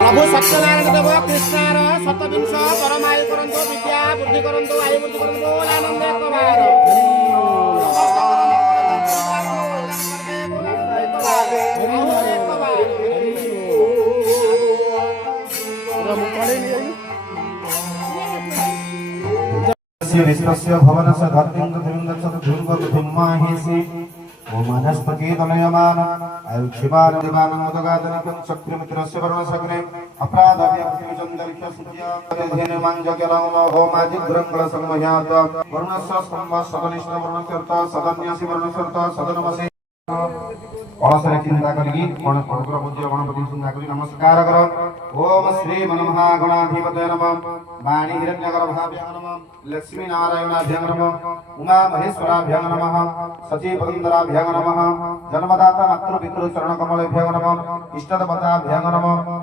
प्रभु सत्यनारायण देव कृष्णार शतविंश परमायु करंतु विद्या बुद्धि करंतु आयु बुद्धि करंतु आनंद कुमार विश्वस्य भवनस्य धर्तिं धर्मिंगच्छत ध्रुवगतिमाहिषि वनस्पति तनयमान आयुष्यमान दिवानं मुदगादनिकं चक्रमित्रस्य वर्णसग्ने अपराधव्यक्तिचन्दर्क्य सूर्य माञ्जकलं होमाजिग्रङ्गल संमह्यात वर्णस्य संवत्सरनिष्ठ वर्णकर्त सदन्यसि वर्णकर्त सदनमसि कलशरे चिंता करी पवित्र पूज्य गणपति चिंता करी नमस्कार कर ओम श्री मनमहागणाधिपतये नमः वाणी हिरण्यगर्भाभ्यां नमः लक्ष्मी नारायणाभ्यां नमः उमा महेश्वराभ्यां नमः सचिवन्दराभ्यां नमः जन्मदाता मातृ पितृ चरण कमलेभ्यां नमः इष्टदेवताभ्यां नमः